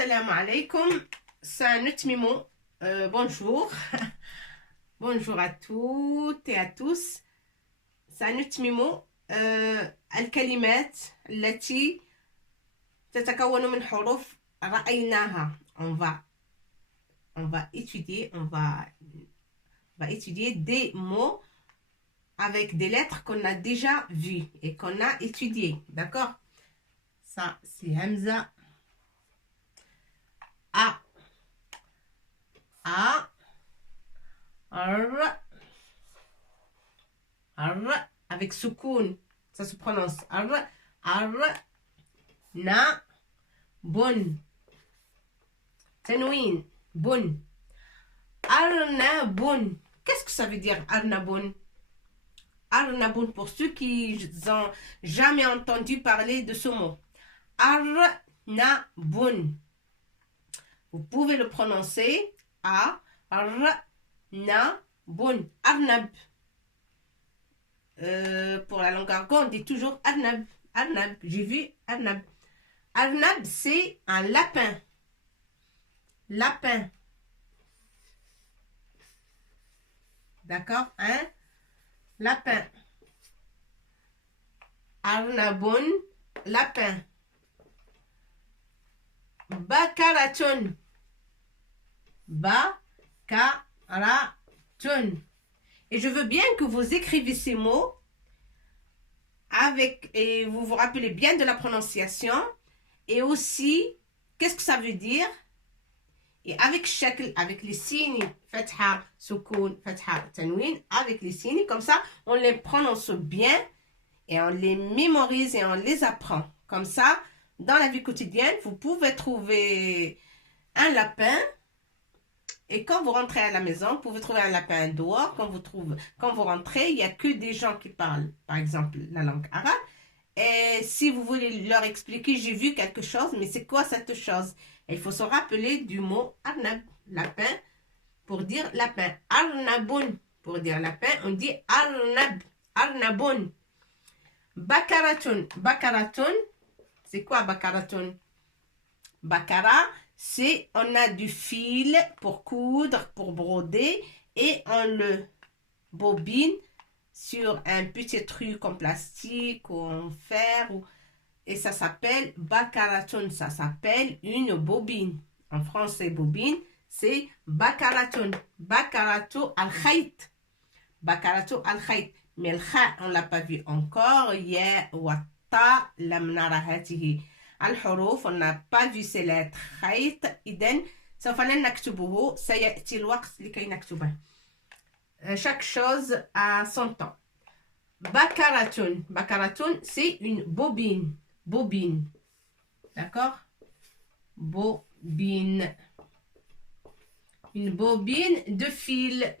Assalamu alaikum, Sanutmimo, bonjour, bonjour à toutes et à tous. سنتمم الكلمات التي تتكون من حروف رأيناها. On va étudier des mots avec des lettres qu'on a déjà vues et qu'on a étudiées. D'accord? Ça, c'est Hamza. A. R. Avec soukoun, ça se prononce R. Na. Bun. Tanwin. Bun. Arnabun. Qu'est-ce que ça veut dire Arnabun? Arnabun, pour ceux qui n'ont jamais entendu parler de ce mot. Arnabun. Vous pouvez le prononcer Arnabun. Arnab. Pour la langue argot, on dit toujours Arnab. Arnab. J'ai vu Arnab. Arnab, c'est un lapin. Lapin. D'accord? Un lapin. Arnabun, lapin. Bakaratun. Bakaratun. Et je veux bien que vous écrivez ces mots et vous vous rappelez bien de la prononciation et aussi qu'est-ce que ça veut dire. Et avec les signes, fatha, soukoun, fatha, tanwin, avec les signes, comme ça, on les prononce bien et on les mémorise et on les apprend. Comme ça, dans la vie quotidienne, vous pouvez trouver un lapin. Et quand vous rentrez à la maison, vous pouvez trouver un lapin dehors. Quand vous rentrez, il n'y a que des gens qui parlent, par exemple, la langue arabe. Et si vous voulez leur expliquer, j'ai vu quelque chose, mais c'est quoi cette chose? Et il faut se rappeler du mot arnab, lapin, pour dire lapin. Arnabun, pour dire lapin, on dit arnab, arnabun. Bakaratun, bakaratun, c'est quoi bakaratun? Bakara, on a du fil pour coudre, pour broder, et on le bobine sur un petit truc en plastique ou en fer, et ça s'appelle bakaratun, ça s'appelle une bobine. En français, bobine, c'est bakaratun, bakaratu al-khayt, bakaratu al-khayt. Mais le kha, on ne l'a pas vu encore, ya wa ta lam nara hatihi. الحروف on n'a pas vu ces lettres خيط إذن سوف لن نكتبه سيأتي الوقت لكي نكتبه chaque chose a son temps. Bakaratun, bakaratun c'est une bobine, bobine, d'accord, bobine, une bobine de fil.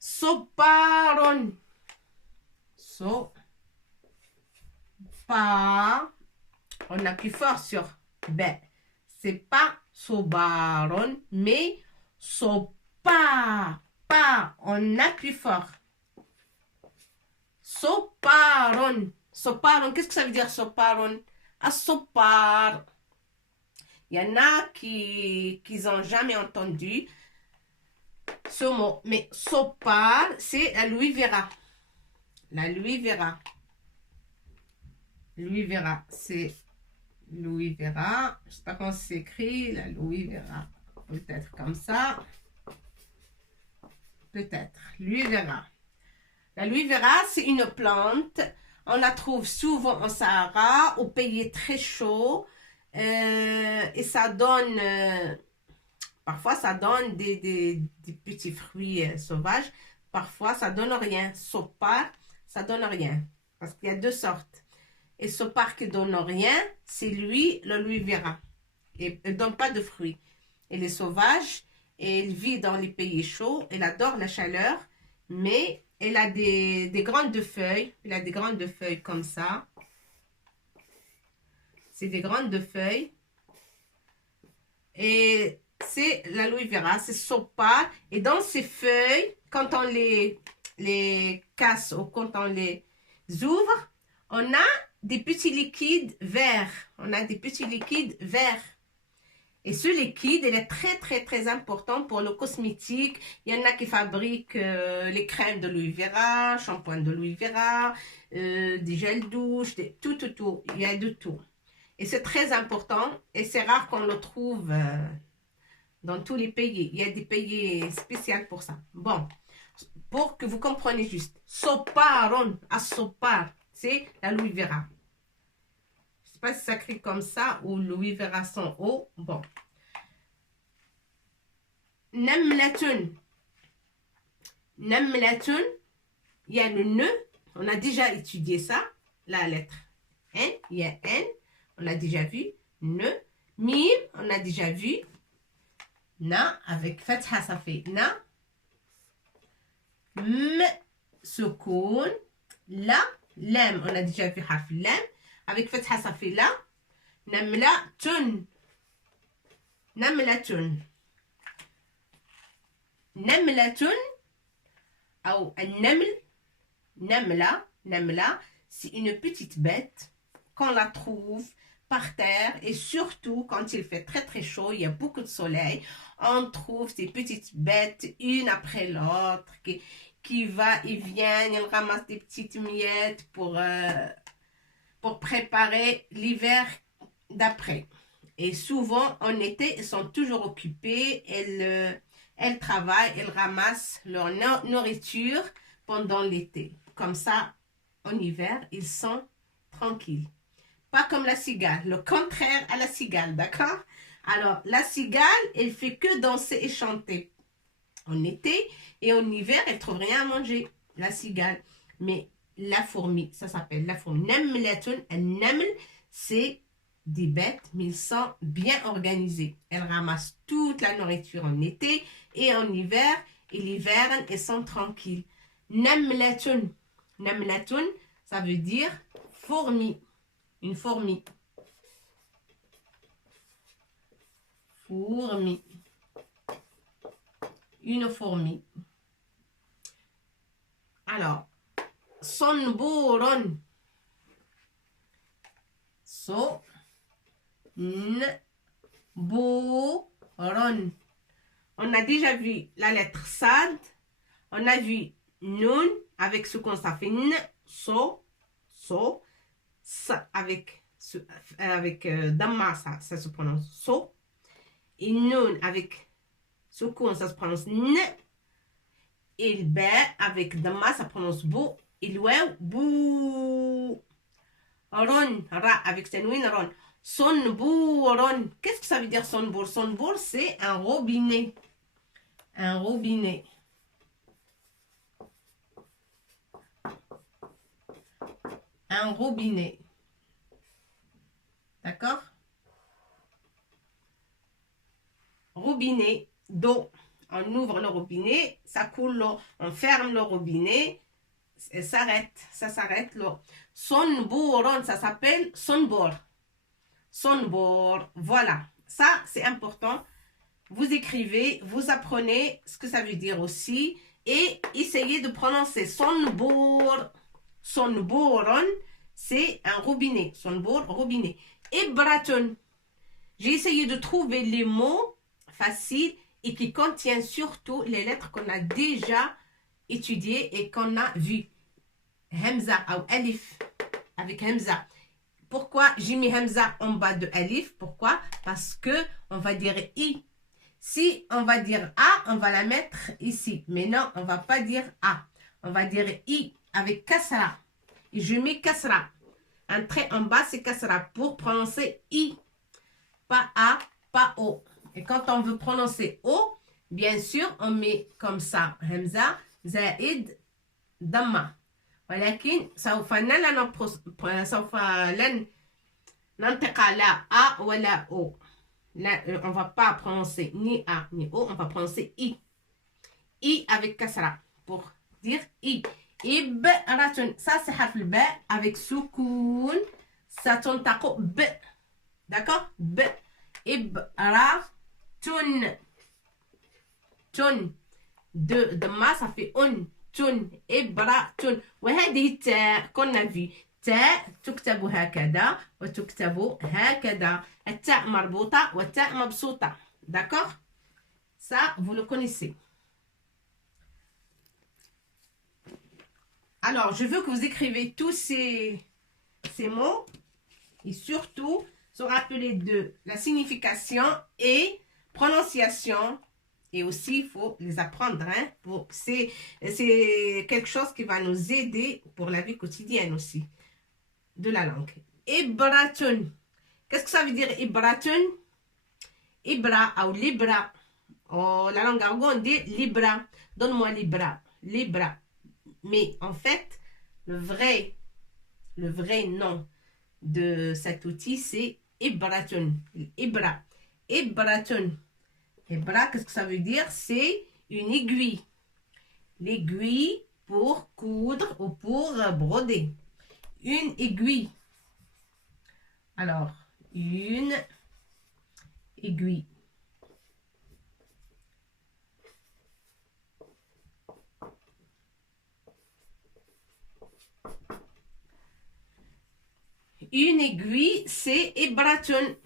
Soparon, on appuie fort sur B. C'est pas sobaron, mais sopa. Pa. On appuie fort. Soparon. Soparon. Qu'est-ce que ça veut dire soparon? À sopar. Il y en a qui n'ont jamais entendu ce mot. Mais sopar, c'est la Louis Vera. La Louis Vera. Louis Vera, c'est Louis Vera, je ne sais pas comment c'est écrit, la Louis Vera, peut-être comme ça, peut-être, Louis Vera. La Louis Vera, c'est une plante, on la trouve souvent en Sahara, au pays très chaud, et ça donne, parfois ça donne des petits fruits sauvages, parfois ça donne rien, sopa, ça donne rien, parce qu'il y a deux sortes. Et ce parc qui donne rien, c'est lui, le Louis Vera. Et ne donne pas de fruits. Elle est sauvage, et elle vit dans les pays chauds, elle adore la chaleur, mais elle a des grandes feuilles. Elle a des grandes feuilles comme ça. C'est des grandes feuilles. Et c'est la Louis Vera, c'est sopa. Et dans ces feuilles, quand on les casse ou quand on les ouvre, on a des petits liquides verts. On a des petits liquides verts. Et ce liquide, il est très important pour le cosmétique. Il y en a qui fabriquent les crèmes de l'aloe vera, shampoing de l'aloe vera, des gels douche, tout. Il y a de tout. Et c'est très important et c'est rare qu'on le trouve dans tous les pays. Il y a des pays spéciaux pour ça. Bon, pour que vous compreniez juste. Soparon, à sopar, c'est l'aloe vera. Je ne sais pas si ça écrit comme ça ou l'aloe vera sans O. Bon. Namlatun. Namlatun, il y a le ne. On a déjà étudié ça. La lettre N, il y a N. On l'a déjà vu. Ne. Mim, on a déjà vu. Na, avec fatha, ça fait na. M, sukoun. La, lam, on a déjà vu harf lam. Avec fatha, ça fait la. Namlatun. Namlatun. Namlatun. Ou un namla. Namla, c'est une petite bête qu'on la trouve par terre et surtout quand il fait très chaud, il y a beaucoup de soleil, on trouve ces petites bêtes une après l'autre qui va et vient, ils ramassent des petites miettes pour préparer l'hiver d'après. Et souvent en été, ils sont toujours occupés, elles travaillent, elles ramassent leur nourriture pendant l'été. Comme ça, en hiver, ils sont tranquilles. Pas comme la cigale, le contraire à la cigale, d'accord? Alors, la cigale, elle fait que danser et chanter en été et en hiver, elle trouve rien à manger, la cigale. Mais la fourmi, ça s'appelle la fourmi. Namlatun, naml, c'est des bêtes, mais ils sont bien organisés. Elles ramassent toute la nourriture en été et en hiver, et l'hiver, elles sont tranquilles. Namlatun, namlatun, ça veut dire fourmi. Une fourmi. Fourmi. Une fourmi. Alors, sonboron. Boron. On a déjà vu la lettre sad. On a vu nun avec ce qu'on ça fait n, so. Ça, avec damma, ça se prononce so. Et nun avec sukun, ça se prononce n. Et le b avec damma, ça prononce bo. Et le waw, bou. Ron, ra avec tanwin, ron. Sonbouron. Qu'est-ce que ça veut dire sonbour? Sonbour, c'est un robinet. Un robinet. Un robinet. D'accord? Robinet d'eau. On ouvre le robinet, ça coule l'eau. On ferme le robinet, et ça s'arrête l'eau. Sonbouron, ça s'appelle sonbor. Sonbor, voilà. Ça, c'est important. Vous écrivez, vous apprenez ce que ça veut dire aussi. Et essayez de prononcer sonbor. Sonboron, c'est un robinet. Sonbor, robinet. Ibraton. J'ai essayé de trouver les mots faciles et qui contiennent surtout les lettres qu'on a déjà étudiées et qu'on a vues. Hamza ou Alif avec Hamza. Pourquoi j'ai mis Hamza en bas de Alif? Pourquoi? Parce que on va dire I. Si on va dire A, on va la mettre ici. Mais non, on va pas dire A. On va dire I avec Kasra. Et je mets Kasra. Un trait en bas, c'est Kasra pour prononcer I. Pas A, pas O. Et quand on veut prononcer O, bien sûr, on met comme ça. Hamza, Zaid, Damma. ولكن سوف لن ننطق لا A ولا O. Là, on ne va pas prononcer ni A ni O, on va prononcer I. I avec kasra pour dire I. Ibratun, ça c'est harf le B avec soukoun, ça tontaqo B. D'accord? B. Ibratun. Tun. De ma, ça fait un. تن إبرة تن وهذه التاء كنا في التاء تكتب هكذا وتكتب هكذا. التاء مربوطة والتاء مبسوطة. D'accord? Ça, vous le connaissez. Alors, je veux que vous écrivez tous ces mots et surtout se rappeler de la signification et prononciation. Et aussi, il faut les apprendre. Hein, c'est quelque chose qui va nous aider pour la vie quotidienne aussi de la langue. Ibratun. Qu'est-ce que ça veut dire Ibratun? Ibra ou libra. Oh, la langue argot, on dit libra. Donne-moi libra. Libra. Mais en fait, le vrai nom de cet outil, c'est Ibratun. Ibra. Ibratun. Ibra, qu'est-ce que ça veut dire? C'est une aiguille. L'aiguille pour coudre ou pour broder. Une aiguille. Alors, une aiguille. Une aiguille, c'est ibratun.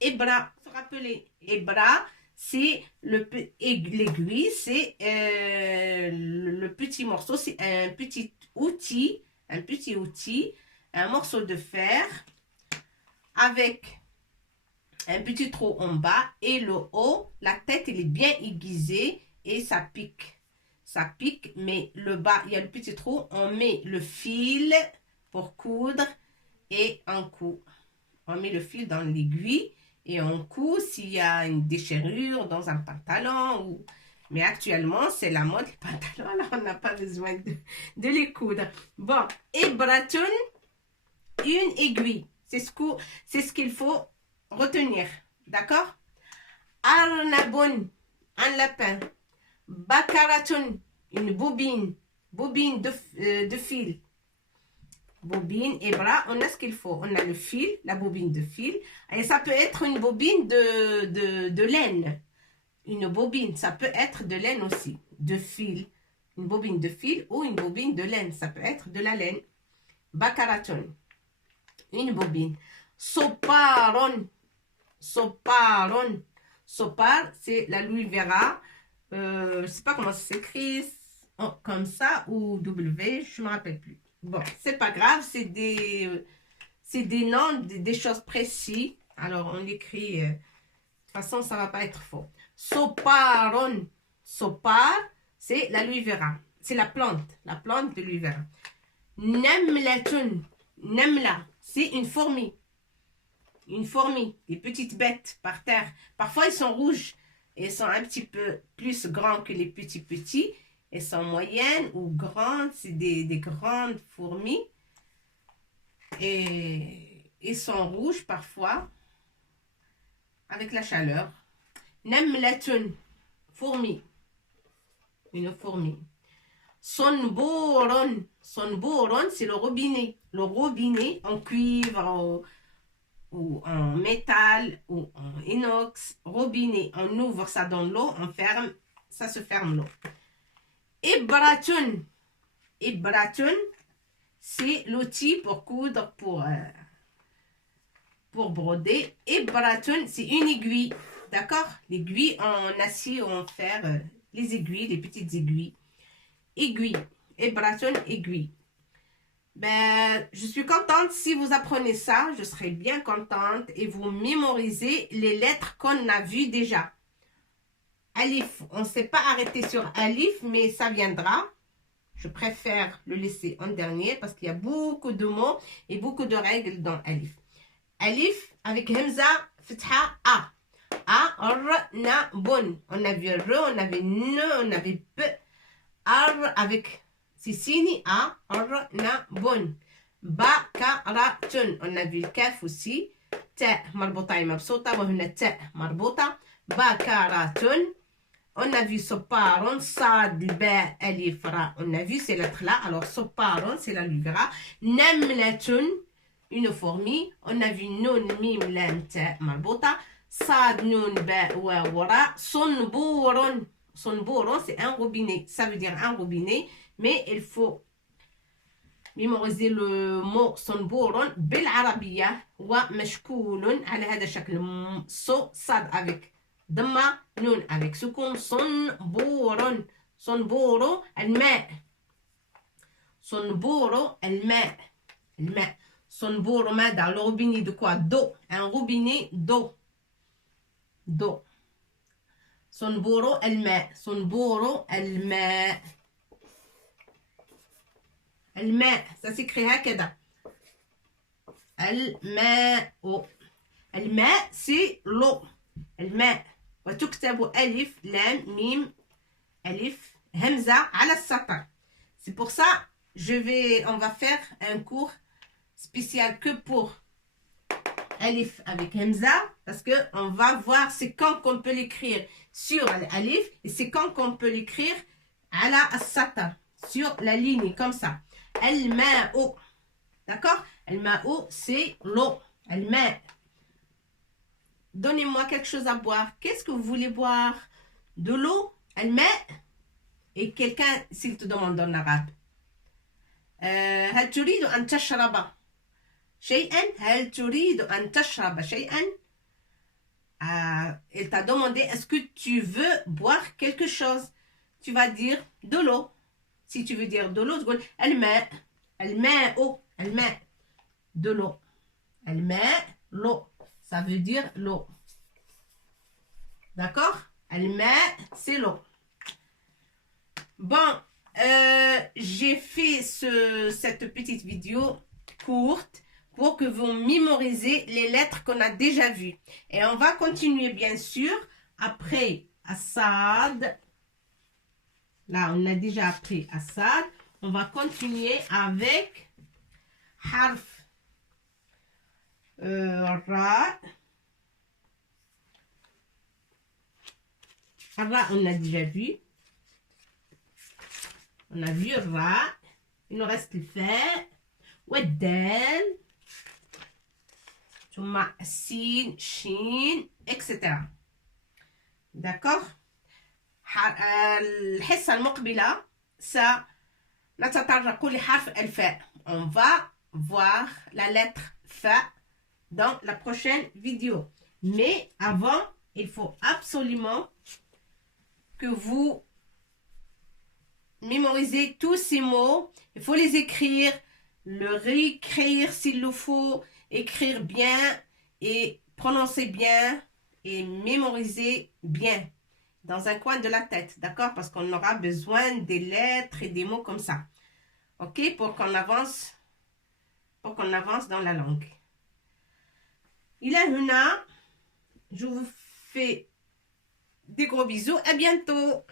Ibra, se rappeler. Ibra, c'est l'aiguille, c'est le petit morceau, c'est un petit outil, un morceau de fer avec un petit trou en bas et le haut, la tête, elle est bien aiguisée et ça pique. Ça pique, mais le bas, il y a le petit trou, on met le fil pour coudre et on coud. On met le fil dans l'aiguille et on coud s'il y a une déchirure dans un pantalon. Mais actuellement, c'est la mode, les pantalons, alors on n'a pas besoin de les coudre. Bon, ibratun, une aiguille. C'est ce qu'il faut retenir. D'accord? Arnabun, un lapin. Bakaratun, une bobine. Bobine de fil. Bobine, ibra, on a ce qu'il faut. On a le fil, la bobine de fil. Et ça peut être une bobine de laine. Une bobine, ça peut être de laine aussi. De fil. Une bobine de fil ou une bobine de laine. Ça peut être de la laine. Bakaratun. Une bobine. Soparon. Soparon. Sopar, c'est la Louis Vera. Je ne sais pas comment ça s'écrit. Comme ça ou W, je ne me rappelle plus. Bon, c'est pas grave, c'est des noms, des choses précises. Alors, on l'écrit, de toute façon, ça va pas être faux. Soparon. Sopar, c'est la Louis Vera. C'est la plante de Louis Vera. Nemlatun. Nemla, c'est une fourmi. Une fourmi, des petites bêtes par terre. Parfois, ils sont rouges. Ils sont un petit peu plus grands que les petits. Elles sont moyennes ou grandes, c'est des grandes fourmis. Et elles sont rouges parfois, avec la chaleur. Nemlatun, fourmi. Une fourmi. Sonboron. Sonboron, c'est le robinet. Le robinet en cuivre ou en métal ou en inox. Robinet, on ouvre ça dans l'eau, on ferme, ça se ferme l'eau. Ibratun. Ibratun, c'est l'outil pour coudre, pour broder. Ibratun, c'est une aiguille. D'accord? L'aiguille en acier ou en fer. Les aiguilles, les petites aiguilles. Aiguille. Ibratun, aiguille. Ben, je suis contente si vous apprenez ça. Je serai bien contente et vous mémorisez les lettres qu'on a vues déjà. Alif, on ne s'est pas arrêté sur Alif, mais ça viendra. Je préfère le laisser en dernier parce qu'il y a beaucoup de mots et beaucoup de règles dans Alif. Alif avec Hamza, Fatha, A. A, R, Na, Bon. On a vu R, on avait N, on avait P. R avec Sissini, A, R, Na, Bon. Ba, Ka, Ra, Tun. On a vu le Kaf aussi. Ta, Marbota et Mabsota. On a Ta, Marbota. Ba, Ka, Ra, Tun. On a vu Soparon, Sad, Ba, Alif, Ra. On a vu ces lettres-là. Alors, Soparon, c'est la luvera. Namlatun, une fourmi. On a vu Nun, Mim, Lam, Ta, Marbota. Sad, Nun, Ba, Wa, Wara. Sonboron. Sonboron, c'est un robinet. Ça veut dire un robinet. Mais il faut ميموريزي لو مو صنبور بالعربية هو مشكول على هذا الشكل صو صاد افيك ضمة نون افيك سكون صنبور صنبور الماء صنبور الماء الماء صنبور ماذا لو روبيني دو كوا دو ان روبيني دو دو صنبور الماء صنبور الماء الماء ça s'écrit هكذا الماء الماء c'est l'eau الماء وتكتب ألف لام ميم ألف همزة على السطر c'est pour ça on va faire un cours spécial que pour Alif avec Hamza parce que on va voir c'est quand qu'on peut l'écrire sur l'Alif et c'est quand qu'on peut l'écrire à la As-Satar sur la ligne comme ça. Al-Ma'u. D'accord? Al-Ma'u c'est l'eau. Al-Ma'. Donnez-moi quelque chose à boire. Qu'est-ce que vous voulez boire? De l'eau? Al-Ma'. Et quelqu'un s'il te demande en arabe. هل تريد أن تشرب شيئا هل تريد أن تشرب شيئا il t'a demandé est-ce que tu veux boire quelque chose tu vas dire de l'eau si tu veux dire de l'eau تقول الماء الماء الماء de l'eau الماء l'eau ça veut dire l'eau d'accord الماء c'est l'eau bon j'ai fait cette petite vidéo courte pour que vous mémorisez les lettres qu'on a déjà vues. Et on va continuer bien sûr après Assad. Là, on a déjà appris Assad. On va continuer avec Harf Ra. Ra, on a déjà vu. On a vu Ra. Il nous reste le Fa. Waddal. ثم السين شين etc. d'accord الحصة المقبلة سنتطرق لحرف الفاء on va voir la lettre fa dans la prochaine vidéo mais avant il faut absolument que vous mémorisez tous ces mots il faut les écrire le réécrire s'il le faut écrire bien et prononcer bien et mémoriser bien dans un coin de la tête, d'accord? Parce qu'on aura besoin des lettres et des mots comme ça, ok? Pour qu'on avance dans la langue. Il est Huna, je vous fais des gros bisous, à bientôt!